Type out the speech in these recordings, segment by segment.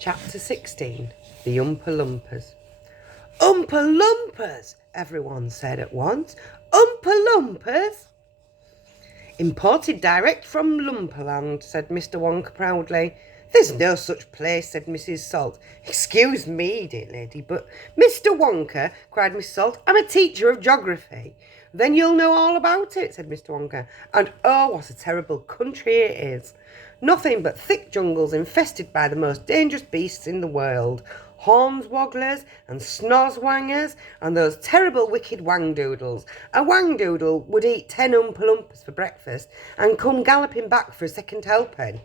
Chapter 16. The Oompa Loompas. Oompa Loompas, everyone said at once. Oompa Loompas? Imported direct from Loomperland, said Mr. Wonka proudly. There's no such place, said Mrs. Salt. Excuse me, dear lady, but Mr. Wonka, cried Miss Salt, I'm a teacher of geography. Then you'll know all about it, said Mr. Wonka. And oh, what a terrible country it is. Nothing but thick jungles infested by the most dangerous beasts in the world. Hornswogglers and snozzwangers and those terrible wicked wangdoodles. A wangdoodle would eat 10 Oompa Loompas for breakfast and come galloping back for a second helping.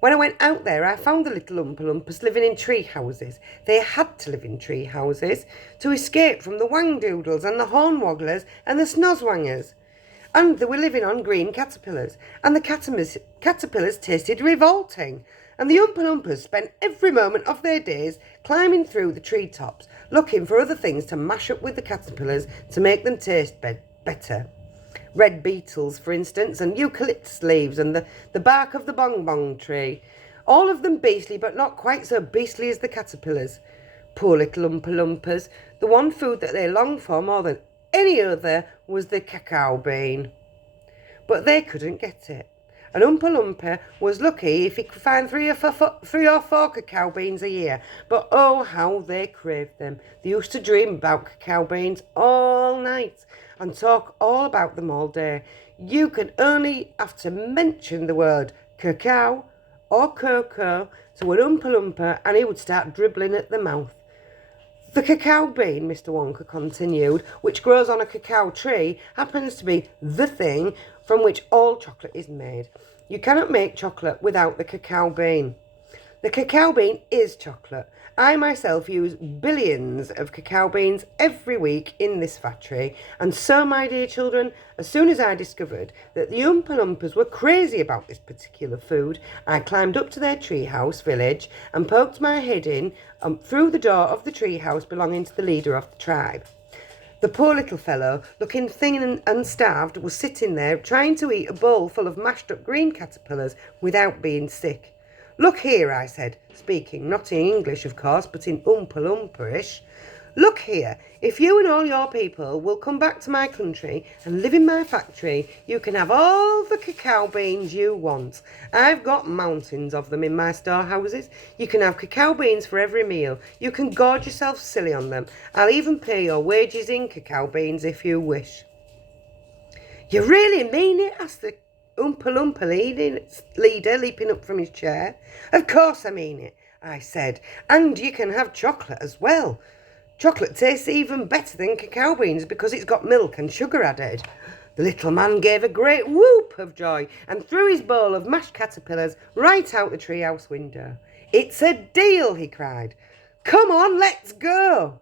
When I went out there, I found the little Oompa Loompas living in tree houses. They had to live in tree houses to escape from the wangdoodles and the hornwogglers and the snozzwangers. And they were living on green caterpillars, and the caterpillars tasted revolting. And the Oompa Loompas spent every moment of their days climbing through the treetops, looking for other things to mash up with the caterpillars to make them taste better. Red beetles, for instance, and eucalyptus leaves, and the bark of the bong-bong tree. All of them beastly, but not quite so beastly as the caterpillars. Poor little Oompa Loompas. The one food that they longed for more than any other was the cacao bean. But they couldn't get it. An Oompa Loompa was lucky if he could find three or four cacao beans a year. But oh, how they craved them. They used to dream about cacao beans all night and talk all about them all day. You can only have to mention the word cacao or cocoa to an Oompa Loompa and he would start dribbling at the mouth. The cacao bean, Mr. Wonka continued, which grows on a cacao tree, happens to be the thing from which all chocolate is made. You cannot make chocolate without the cacao bean. The cacao bean is chocolate. I myself use billions of cacao beans every week in this factory, and so, my dear children, as soon as I discovered that the Oompa Loompas were crazy about this particular food, I climbed up to their treehouse village and poked my head in through the door of the treehouse belonging to the leader of the tribe. The poor little fellow, looking thin and starved, was sitting there trying to eat a bowl full of mashed up green caterpillars without being sick. Look here, I said, speaking not in English, of course, but in Oompa Loompa-ish. Look here, if you and all your people will come back to my country and live in my factory, you can have all the cacao beans you want. I've got mountains of them in my storehouses. You can have cacao beans for every meal. You can gorge yourself silly on them. I'll even pay your wages in cacao beans if you wish. You really mean it? Asked the Oompa Loompa leader, leaping up from his chair. Of course I mean it, I said, and you can have chocolate as well. Chocolate tastes even better than cacao beans because it's got milk and sugar added. The little man gave a great whoop of joy and threw his bowl of mashed caterpillars right out the treehouse window. It's a deal, he cried. Come on, let's go.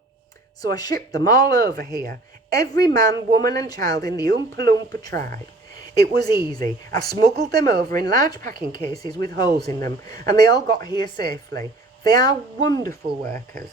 So I shipped them all over here, every man, woman and child in the Oompa Loompa tribe. It was easy. I smuggled them over in large packing cases with holes in them, and they all got here safely. They are wonderful workers.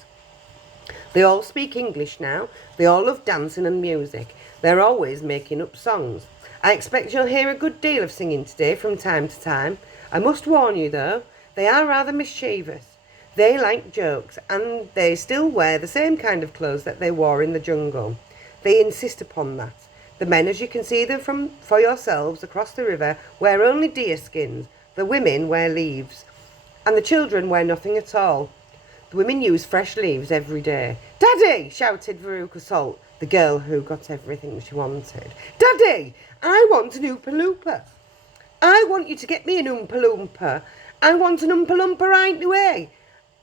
They all speak English now. They all love dancing and music. They're always making up songs. I expect you'll hear a good deal of singing today from time to time. I must warn you, though, they are rather mischievous. They like jokes, and they still wear the same kind of clothes that they wore in the jungle. They insist upon that. The men, as you can see them for yourselves across the river, wear only deer skins. The women wear leaves, and the children wear nothing at all. The women use fresh leaves every day. Daddy! Shouted Veruca Salt, the girl who got everything she wanted. Daddy! I want an Oompa Loompa. I want you to get me an Oompa Loompa. I want an Oompa Loompa right away.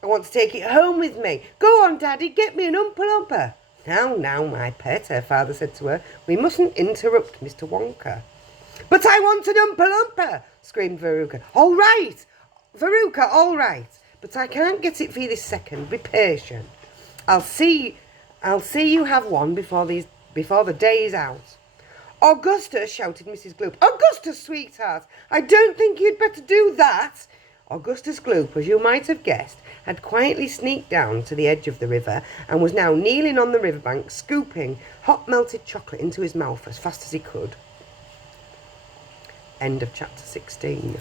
I want to take it home with me. Go on, Daddy, get me an Oompa Loompa. Now, my pet, her father said to her, we mustn't interrupt Mr. Wonka. But I want an Oompa Loompa, screamed Veruca. All right, Veruca, all right. But I can't get it for you this second. Be patient. I'll see you have one before the day is out. Augustus, shouted Mrs. Gloop. Augustus, sweetheart, I don't think you'd better do that. Augustus Gloop, as you might have guessed, had quietly sneaked down to the edge of the river and was now kneeling on the riverbank, scooping hot melted chocolate into his mouth as fast as he could. End of chapter 16.